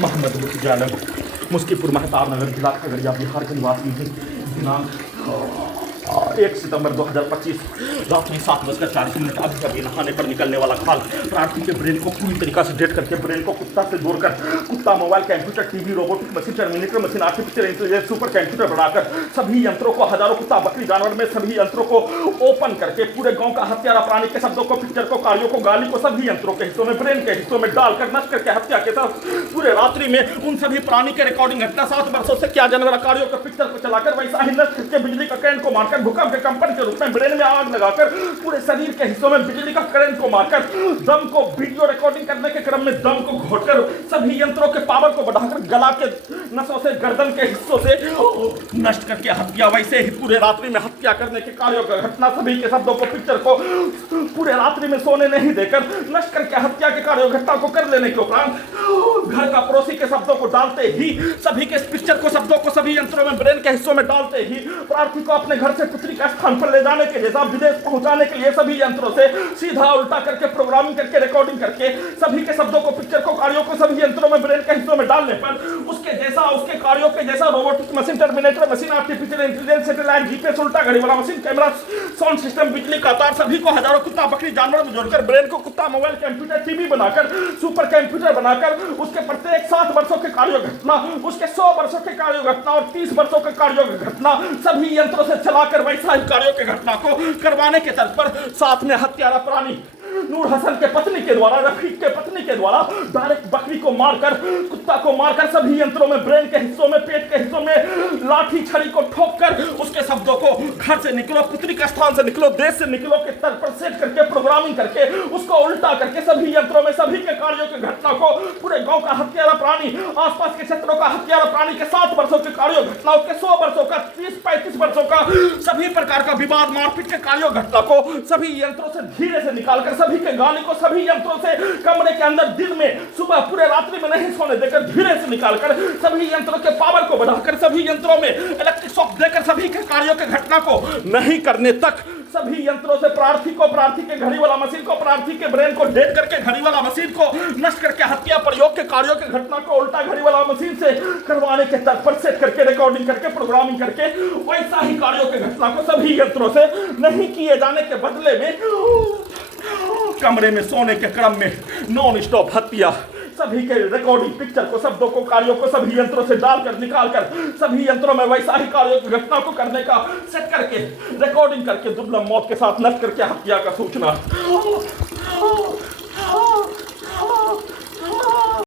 मोहम्मद मुफ्ती मुस्कीपुर महताब नगर जिला खगड़िया बिहार के निवासी हैं। दिनांक 1 सितंबर 2025 रात में 7:40 अभी नहाने पर निकलने वाला खाल प्रार्थी के ब्रेन को पूरी तरीका से डेट करके ब्रेन को कुत्ता से जोड़कर कुत्ता mobile computer TV robotic machine terminator machine artificial intelligence super computer बनाकर सभी यंत्रों को हजारों कुत्ता बकरी जानवर में सभी यंत्रों को ओपन करके पूरे गांव का हत्यारा प्राणी के शब्दों को पिक्चर को कार्यों को गाली को सभी यंत्रों के हिस्सों में ब्रेन के हिस्सों में डालकर नष्ट करके हत्या के साथ पूरे रात्रि में उन सभी प्राणी के रिकॉर्डिंग घटना 7 वर्षों से क्या जानवर कार्यों के पिक्चर को चलाकर वैसा ही नष्ट करके बिजली का करंट को मारकर भूकंप के कंपन के रूप में ब्रेन में आग लगाकर पूरे शरीर के हिस्सों में बिजली का करंट को मारकर दम को वीडियो रिकॉर्डिंग करने के क्रम में दम को घोटकर सभी यंत्रों के पावर को बढ़ाकर गला के नसों से गर्दन के हिस्सों से नष्ट करके हत्या वैसे ही पूरे रात्रि में हत्या करने के कार्यों का घटना सभी के शब्दों को पिक्चर को पूरे रात्रि में सोने नहीं देकर नष्ट करके हत्या के कार्यों घटना को कर लेने के उपरांत घर का पड़ोसी के शब्दों को डालते ही सभी के पिक्चर को शब्दों को सभी यंत्रों में ब्रेन के हिस्सों में डालते ही प्रार्थी को अपने घर से पुत्री का स्थान पर ले जाने के जैसा विदेश पहुंचाने के लिए सभी यंत्रों से सीधा उल्टा करके प्रोग्रामिंग करके रिकॉर्डिंग करके सभी के शब्दों को पिक्चर को कार्यों को सभी यंत्रों में ब्रेन के हिस्सों में डालने पर उसके जैसा उसके कार्यों के जैसा robotic machine terminator machine artificial intelligence satellite GPS उल्टा घड़ी वाला मशीन कैमरा साउंड सिस्टम बिजली का तार सभी को हजारों कुत्ता बकरी जानवर में जोड़कर ब्रेन को कुत्ता मोबाइल कंप्यूटर टीवी बनाकर सुपर कंप्यूटर बनाकर उसके प्रत्येक 7 वर्षों के कार्यों घटना उसके 100 वर्षों के कार्यों घटना और 30 वर्षों के कार्यों घटना सभी यंत्रों से चलाकर वैसा ही कार्यों के घटना को करवाने के तर्ज पर साथ में हत्यारा प्राणी नूर हसन के पत्नी के द्वारा रफीक के पत्नी के द्वारा डायरेक्ट बकरी को मारकर कुत्ता को मारकर सभी यंत्रों में ब्रेन के हिस्सों में पेट के हिस्सों में लाठी छड़ी को ठोककर उसके शब्दों को घर से निकलो पुत्री का स्थान से निकलो देश से निकलो के स्तर पर सेट करके प्रोग्रामिंग करके उसको उल्टा करके सभी यंत्रों में सभी के कार्यों की घटना को पूरे गांव का हत्यारा प्राणी आसपास के क्षेत्रों का हत्यारा प्राणी के 7 वर्षों के कार्यों घटना उसके 100 वर्षों का 30-35 वर्षों का सभी प्रकार का विवाद मारपीट के कार्यों घटना को सभी यंत्रों से धीरे से निकालकर सभी के गाली को सभी यंत्रों से कमरे के अंदर दिन में सुबह पूरे रात्रि में नहीं सोने देकर धीरे से निकालकर सभी यंत्रों के पावर को बढ़ाकर सभी यंत्रों में इलेक्ट्रिक शॉक देकर सभी के कार्यों के घटना को नहीं करने तक सभी यंत्रों से प्रार्थी के घड़ी वाला मशीन को प्रार्थी के ब्रेन को डेट करके घड़ी वाला मशीन को नष्ट करके हत्या प्रयोग के कार्यों के घटना को उल्टा घड़ी वाला मशीन से करवाने के तर्ज पर सेट करके रिकॉर्डिंग करके प्रोग्रामिंग करके वैसा ही कार्यों के घटना को सभी यंत्रों से नहीं किए जाने के बदले में कमरे में सोने के क्रम में नॉन स्टॉप हत्या सभी के रिकॉर्डिंग पिक्चर को शब्दों को कार्यों को सभी यंत्रों से डालकर निकालकर सभी यंत्रों में वैसा ही कार्यों की घटना को करने का सेट करके रिकॉर्डिंग करके दुर्लभ मौत के साथ नष्ट करके हत्या का सूचना